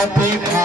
happy.